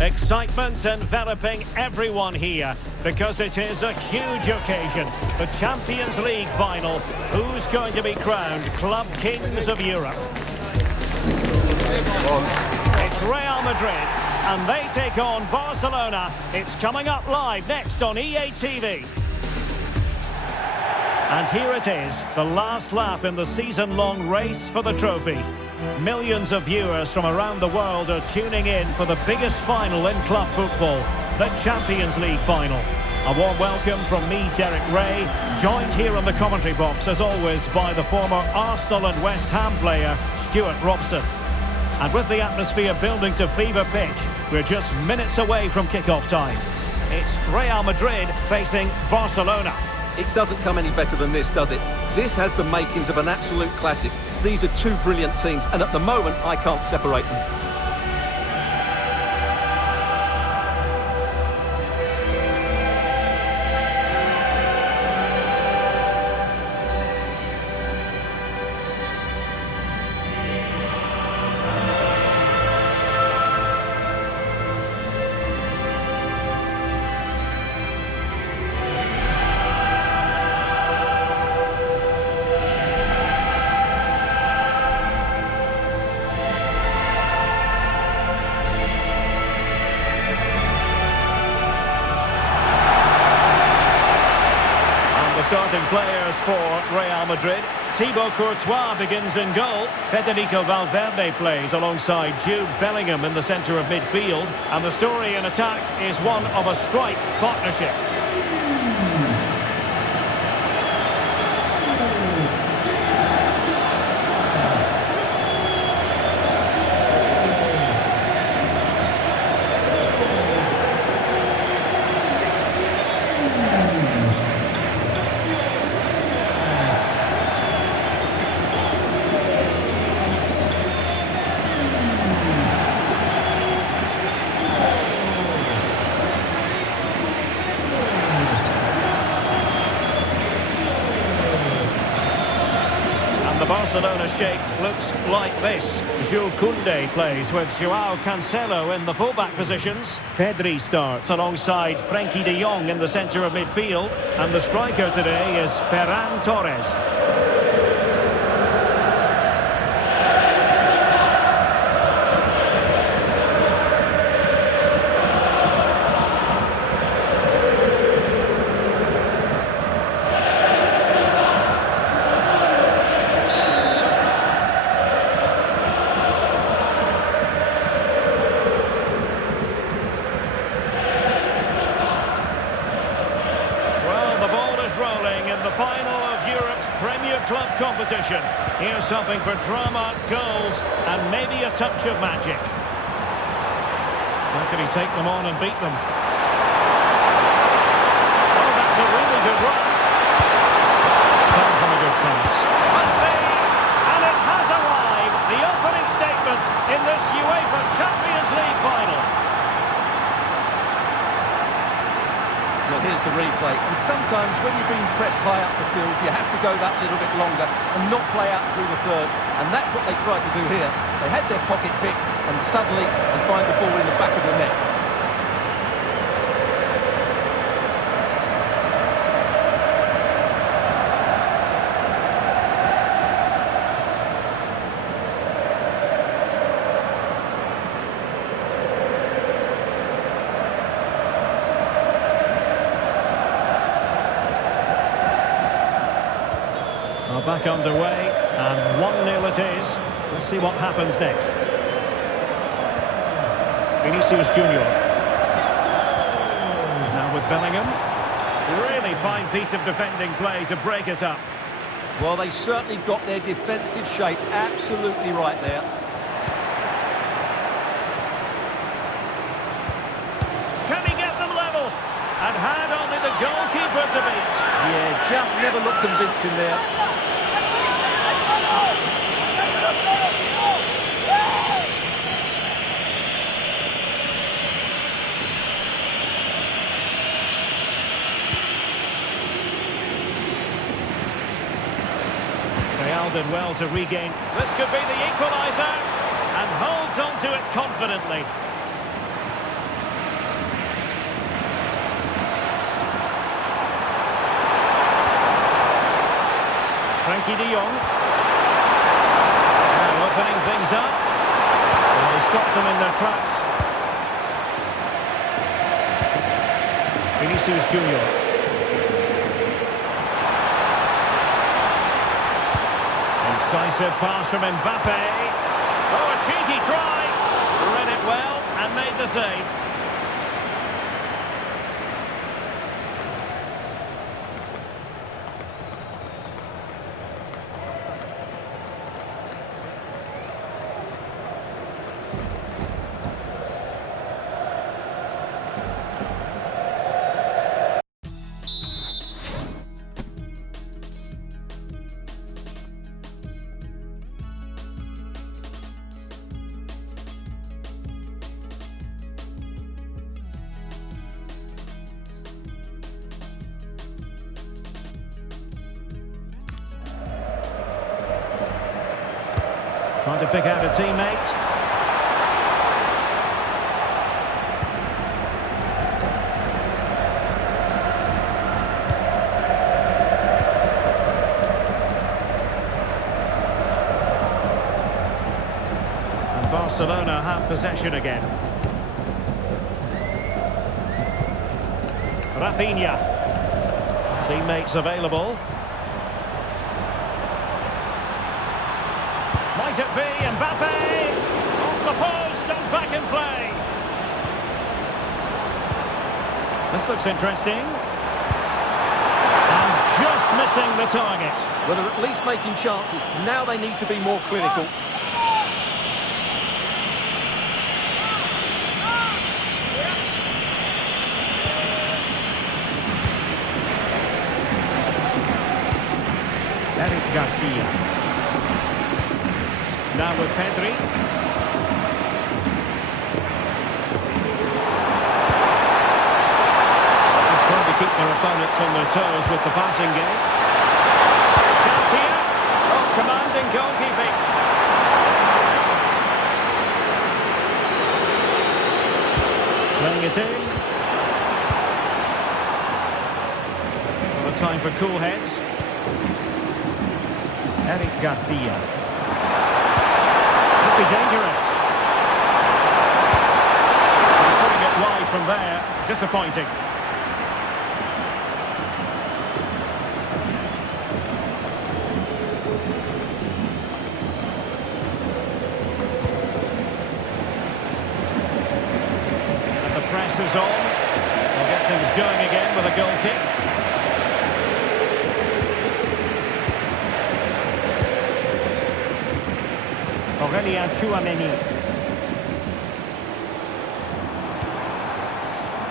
Excitement enveloping everyone here because it is a huge occasion. The Champions League final. Who's going to be crowned Club Kings of Europe? It's Real Madrid and they take on Barcelona. It's coming up live next on EA TV. And here it is, the last lap in the season-long race for the trophy. Millions of viewers from around the world are tuning in for the biggest final in club football, the Champions League final. A warm welcome from me, Derek Ray, joined here in the commentary box, as always, by the former Arsenal and West Ham player, Stuart Robson. And with the atmosphere building to fever pitch, we're just minutes away from kick-off time. It's Real Madrid facing Barcelona. It doesn't come any better than this, does it? This has the makings of an absolute classic. These are two brilliant teams, and at the moment, I can't separate them. Starting players for Real Madrid. Thibaut Courtois begins in goal. Federico Valverde plays alongside Jude Bellingham in the centre of midfield. And the story in attack is one of a strike partnership. Barcelona shape looks like this. Jules Koundé plays with Joao Cancelo in the fullback positions. Pedri starts alongside Frenkie de Jong in the centre of midfield. And the striker today is Ferran Torres. Club competition. Here's something for drama, goals, and maybe a touch of magic. How can he take them on and beat them? Oh, that's a really good run. Time from a good pass. Must be, and it has arrived. The opening statement in this UEFA Champions League final. Well, here's the replay, and sometimes when you're being pressed high up the field, you have to go that little bit longer and not play out through the thirds, and that's what they tried to do here. They had their pocket picked, and suddenly they find the ball in the back of the net. Back underway, and 1-0 it is. Let's see what happens next. Vinícius Jr. Now with Bellingham. Really fine piece of defending play to break it up. Well, they certainly got their defensive shape absolutely right there. Can he get them level? And had only the goalkeeper to beat. Yeah, just never looked convincing there. Did well to regain. This could be the equaliser. And hold holds on to it confidently. Frankie de Jong. Now opening things up. And they stop them in their tracks. Vinícius Jr. Incisive pass from Mbappe. Oh, a cheeky try. Read it well and made the save. Trying to pick out a teammate. And Barcelona have possession again. Raphinha. Teammates available. Might it be Mbappe? Off the post and back in play. This looks interesting. And just missing the target. Well, they're at least making chances. Now they need to be more clinical. Raphinha. Now with Pedri. He's trying to keep their opponents on their toes with the passing game. Chance here. Oh, commanding goalkeeping. Playing it in. What a time for cool heads. Raphinha. Be dangerous. Putting it wide from there. Disappointing. And the press is on. We'll get things going again with a goal kick.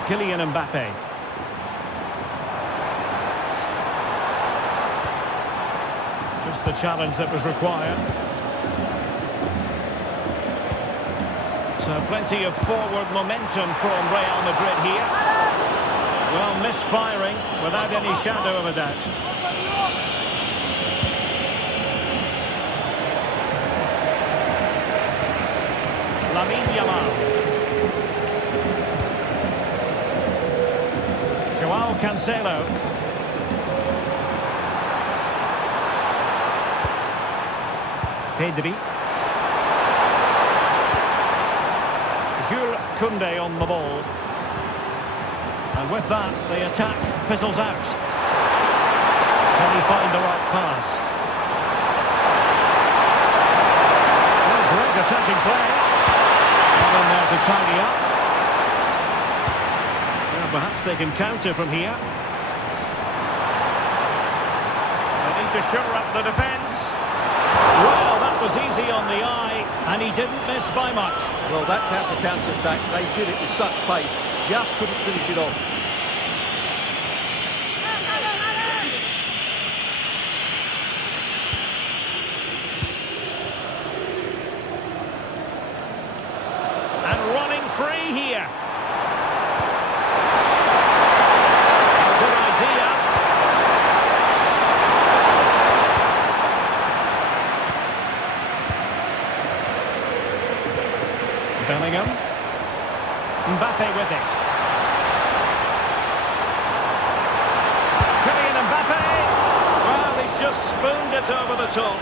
Kylian Mbappé. Just the challenge that was required. So plenty of forward momentum from Real Madrid here. Well, misfiring without any shadow of a doubt. Lamine Yamal. Cancelo. Pedri. Jude Koundé on the ball. And with that, the attack fizzles out. Can he find the right pass? Well, great attacking play. Not in there to tidy up. Perhaps they can counter from here. They need to shore up the defence. Well, that was easy on the eye, and he didn't miss by much. Well, that's how to counter-attack. They did it with such pace. Just couldn't finish it off. And running free here. Mbappe with it. Kylian Mbappe! Well, he's just spooned it over the top.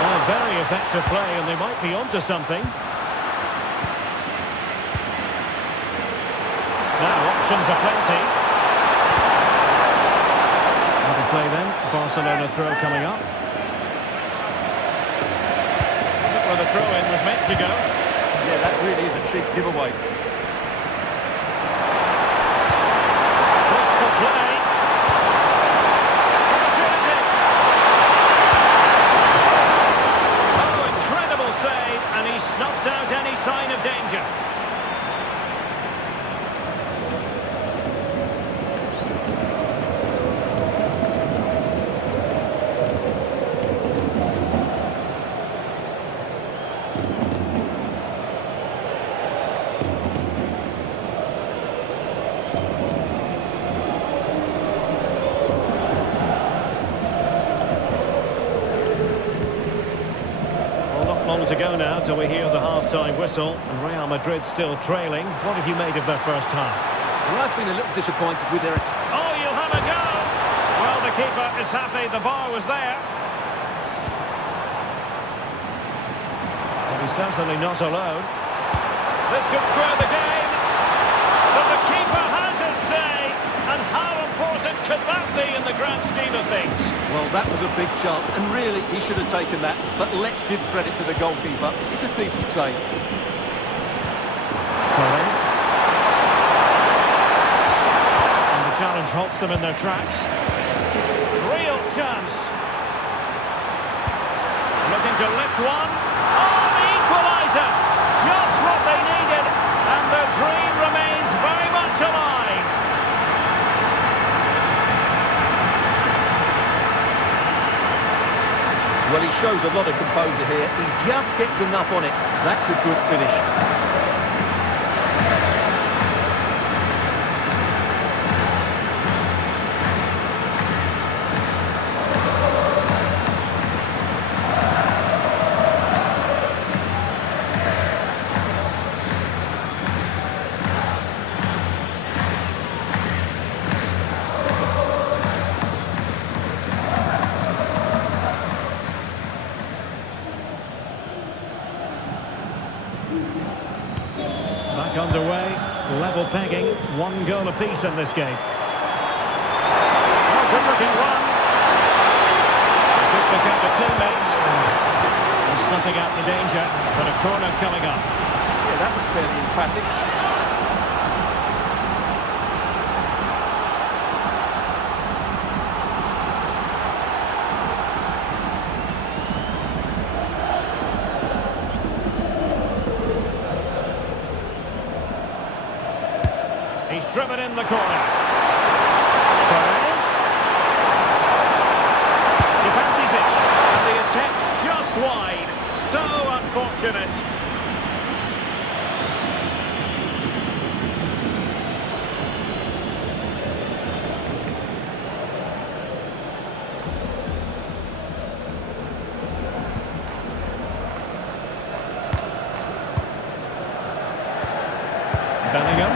Well, very effective play, and they might be onto something. Now, options are plenty. Another play then. Barcelona throw coming up. Wasn't where the throw-in was meant to go. Yeah, that really is a cheap giveaway. Thoughtful play. Opportunity. Oh, incredible save, and he snuffed out any sign of danger. Long to go now till we hear the half-time whistle, and Real Madrid still trailing. What have you made of their first half? Well, I've been a little disappointed with their attack. Oh, you'll have a go! Well, the keeper is happy the bar was there. But he's certainly not alone. This could square the game. But the keeper has his say. And how important could that be in the grand scheme of things? Well, that was a big chance, and really, he should have taken that. But let's give credit to the goalkeeper. It's a decent save. Torres. And the challenge halts them in their tracks. Real chance. Looking to lift one. Oh, the equaliser! Just what they needed, and their dream remains very much alive. Well, he shows a lot of composure here. He just gets enough on it. That's a good finish. Back underway, level pegging, 1 goal apiece in this game. Oh, good looking run. Good look at the teammates. And snuffing out the danger, but a corner coming up. Yeah, that was fairly emphatic. He's driven in the corner. Torres. He fancies it. And the attempt just wide. So unfortunate. Bellingham.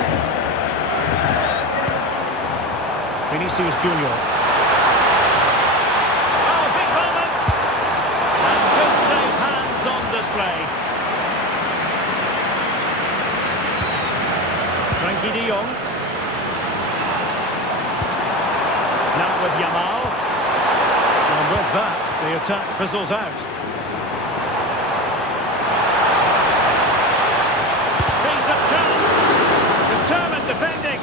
Vinícius Jr. Oh, big moment! And good safe hands on display. Frankie de Jong. Now with Yamal. And with that, the attack fizzles out. Decent chance. Determined defending.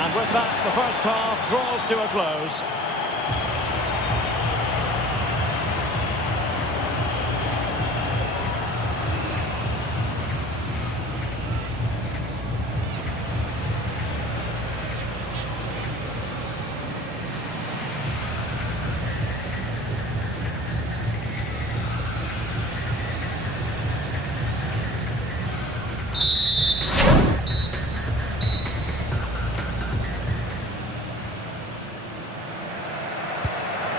And with that, the first half draws to a close.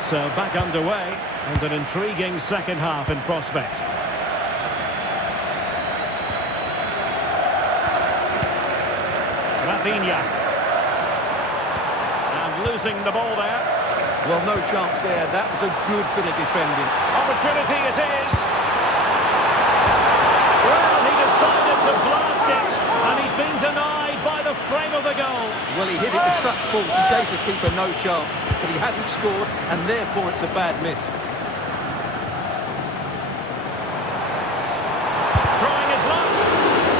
So back underway and an intriguing second half in prospect. Raphinha. And losing the ball there. Well, no chance there. That was a good bit of defending. Opportunity it is. Well, he decided to blast it, and he's been denied by the frame of the goal. Well, he hit it with such force, he gave the keeper no chance, but he hasn't scored, and therefore it's a bad miss. Trying his luck.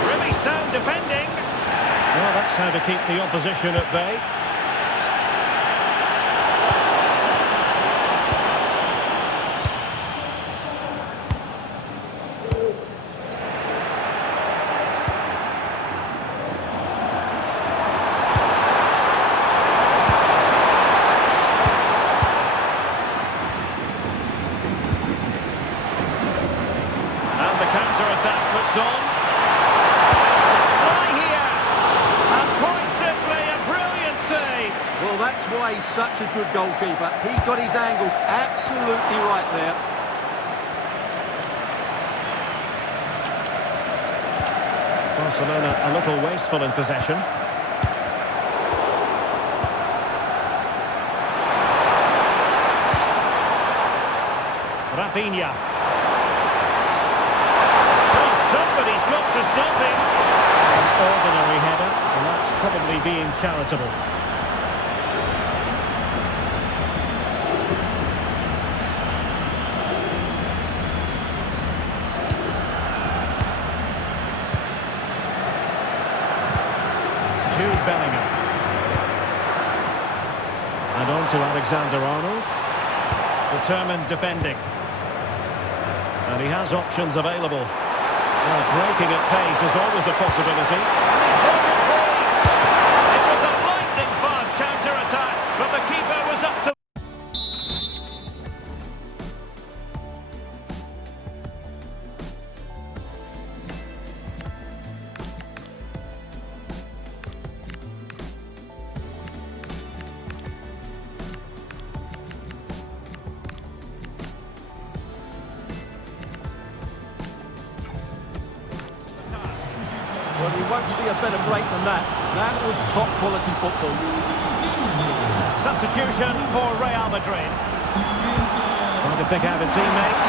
Really sound defending. Well, that's how to keep the opposition at bay. Counter-attack looks on. Let's fly here. And quite simply, a brilliant save. Well, that's why he's such a good goalkeeper. He got his angles absolutely right there. Barcelona a little wasteful in possession. Raphinha. Somebody's got to stop him. An ordinary header, and that's probably being charitable. Jude Bellingham. And on to Alexander-Arnold. Determined defending. And he has options available. Well, breaking at pace is always a possibility. He's broken free. It was a lightning-fast counter-attack, but the keeper was up to... Well, you won't see a better break than that. That was top-quality football. Substitution for Real Madrid. Trying to pick out a teammate.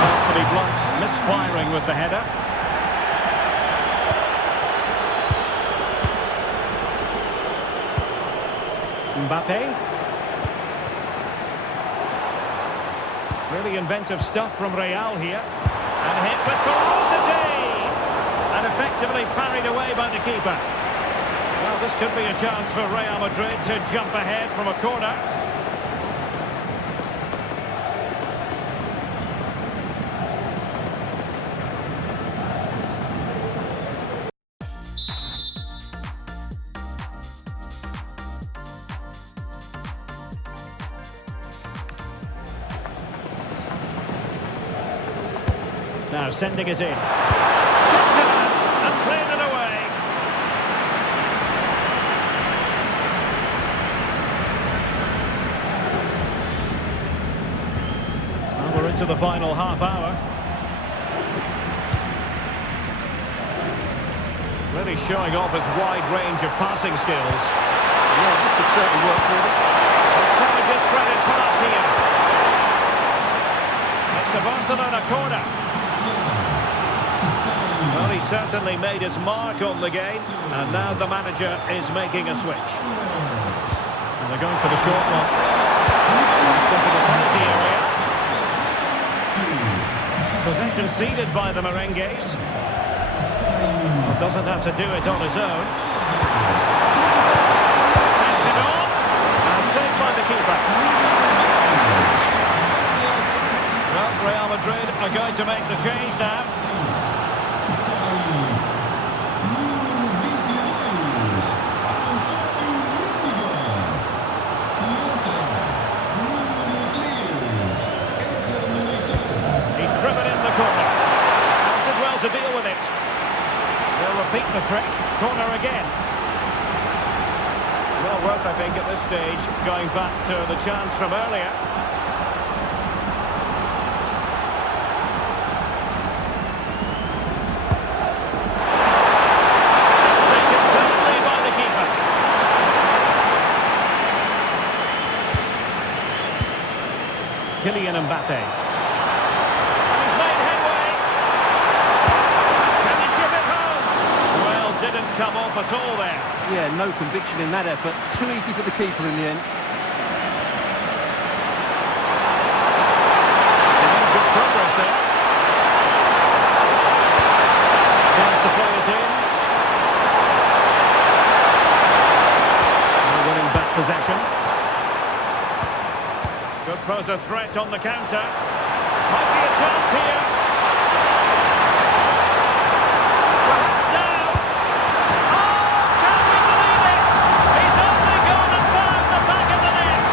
Not to be blunt, misfiring with the header. Mbappe. Really inventive stuff from Real here. And hit with ferocity. And effectively parried away by the keeper. Well, this could be a chance for Real Madrid to jump ahead from a corner. Now sending it in. And cleared it away. Well, we're into the final half hour. Really showing off his wide range of passing skills. Yeah, this could certainly work for them. Intelligent threaded pass here. It's a Barcelona corner. Well, he certainly made his mark on the game, and now the manager is making a switch. And they're going for the short one. It's into the penalty area. Possession ceded by the Merengues. Well, doesn't have to do it on his own. Takes it on, and saved by the keeper. Well, Real Madrid are going to make the change now. To deal with it. They'll repeat the trick. Corner again. Well worth, I think, at this stage, going back to the chance from earlier. Kylian Mbappé. And he's made headway. Can he chip it home? Well, didn't come off at all there. Yeah, no conviction in that effort. Too easy for the keeper in the end. Good progress there. Chance to play it in. Winning back possession. Could pose a threat on the counter. Might be a chance here. Perhaps now. Oh, can we believe it? He's only gone and found the back of the net.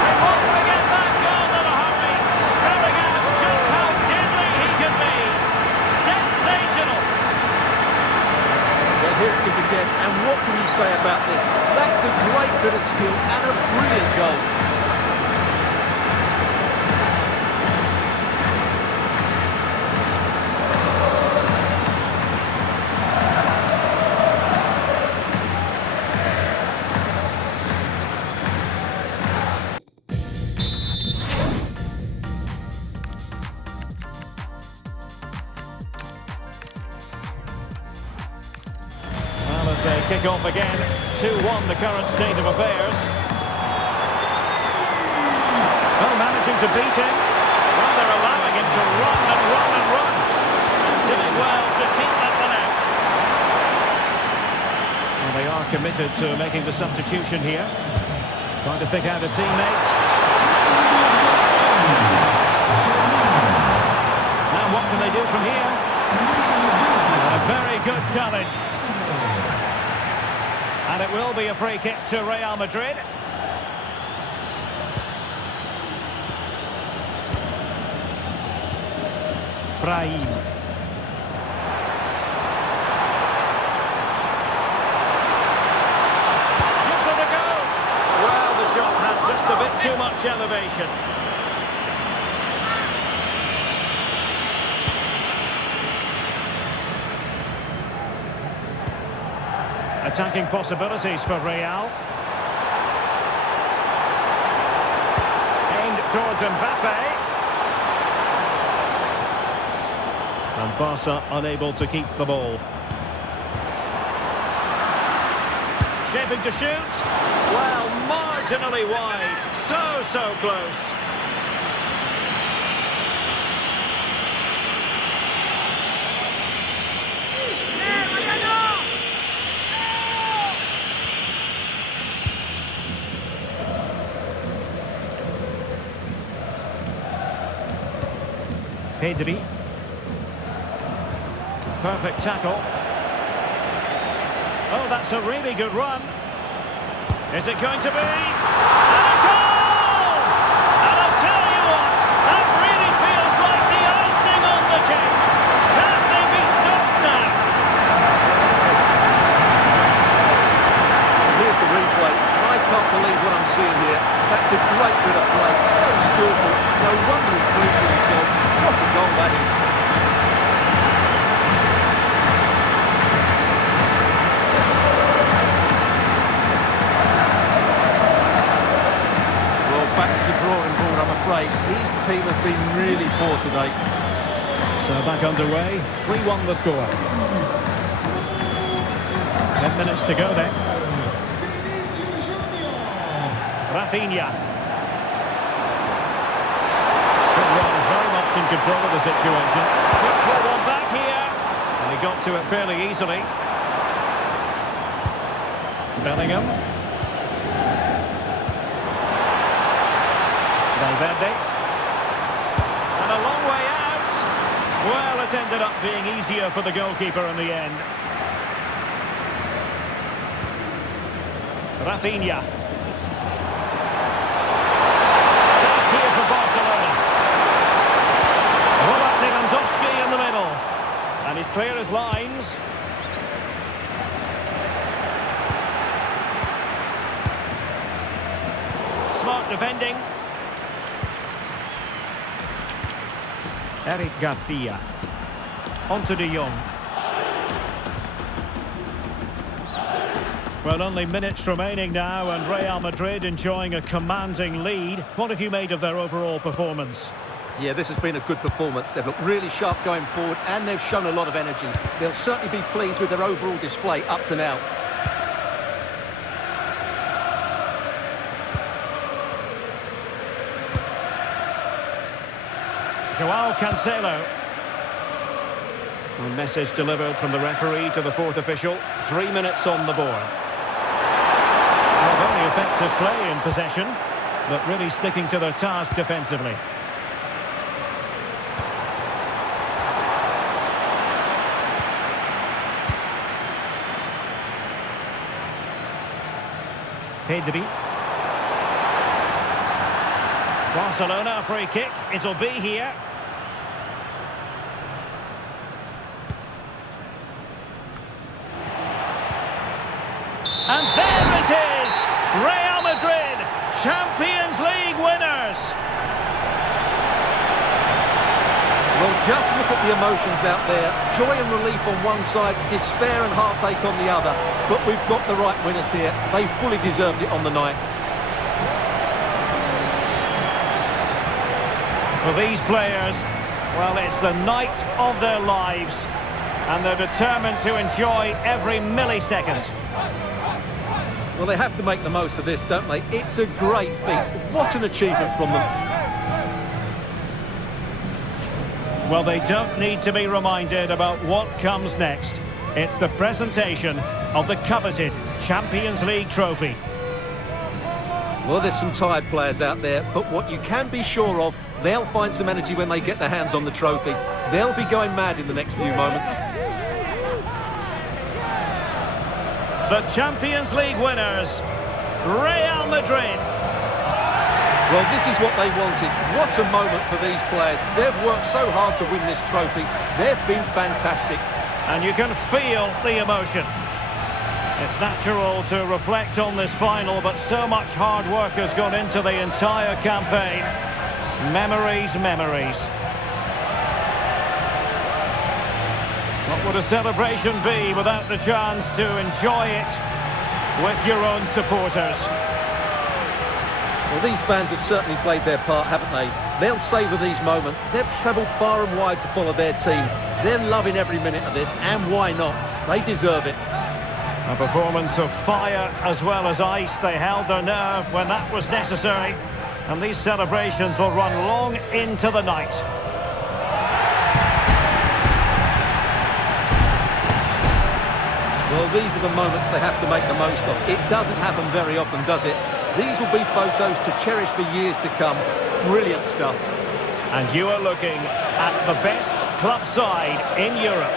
They won't forget that goal in a hurry. Spelling out just how deadly he can be. Sensational. Well, here it is again, and what can you say about this? That's a great bit of skill and a brilliant goal. Well, as they kick off again, 2-1 the current state of affairs. Well, managing to beat him. Well, they're allowing him to run and run and run. And doing well to keep that one out. Well, they are committed to making the substitution here. Trying to pick out a teammate. Now what can they do from here? A very good challenge. And it will be a free kick to Real Madrid. Brahim. Gives it a go. Well, the shot had just a bit too much elevation. Attacking possibilities for Real. Aimed towards Mbappe. And Barca unable to keep the ball. Shaping to shoot. Well, marginally wide. So close. Pedri. Perfect tackle. Oh, that's a really good run. Is it going to be? And a goal! And I'll tell you what, that really feels like the icing on the cake. Can they be stopped now? Here's the replay. I can't believe what I'm seeing here. That's a great bit of play. So skillful. No wonder he's pleased with himself. What a goal that is. Well, back to the drawing board, I'm afraid. His team have been really poor today. So back underway. 3-1 the score. 10 minutes to go then. Raphinha. Good run, very much in control of the situation. Quick pull one back here. And he got to it fairly easily. Bellingham. Valverde. And a long way out. Well, it ended up being easier for the goalkeeper in the end. Raphinha. Space here for Barcelona. Robert Lewandowski in the middle. And he's clear as lines. Smart defending. Eric Garcia. On to De Jong. Well, only minutes remaining now, and Real Madrid enjoying a commanding lead. What have you made of their overall performance? Yeah, this has been a good performance. They've looked really sharp going forward, and they've shown a lot of energy. They'll certainly be pleased with their overall display up to now. Joao Cancelo. A message delivered from the referee to the fourth official. 3 minutes on the board. Well, very effective play in possession, but really sticking to their task defensively. Pedri. Barcelona, a free kick. It'll be here. And there it is! Real Madrid, Champions League winners! Well, just look at the emotions out there. Joy and relief on one side, despair and heartache on the other. But we've got the right winners here. They fully deserved it on the night. For these players, well, it's the night of their lives, and they're determined to enjoy every millisecond. Well, they have to make the most of this, don't they? It's a great feat. What an achievement from them. Well, they don't need to be reminded about what comes next. It's the presentation of the coveted Champions League trophy. Well, there's some tired players out there, but what you can be sure of, they'll find some energy when they get their hands on the trophy. They'll be going mad in the next few moments. The Champions League winners, Real Madrid. Well, this is what they wanted. What a moment for these players. They've worked so hard to win this trophy. They've been fantastic. And you can feel the emotion. It's natural to reflect on this final, but so much hard work has gone into the entire campaign. Memories, memories. What would a celebration be without the chance to enjoy it with your own supporters? Well, these fans have certainly played their part, haven't they? They'll savour these moments. They've travelled far and wide to follow their team. They're loving every minute of this, and why not? They deserve it. A performance of fire as well as ice. They held their nerve when that was necessary. And these celebrations will run long into the night. Well, these are the moments they have to make the most of. It doesn't happen very often, does it? These will be photos to cherish for years to come. Brilliant stuff. And you are looking at the best club side in Europe.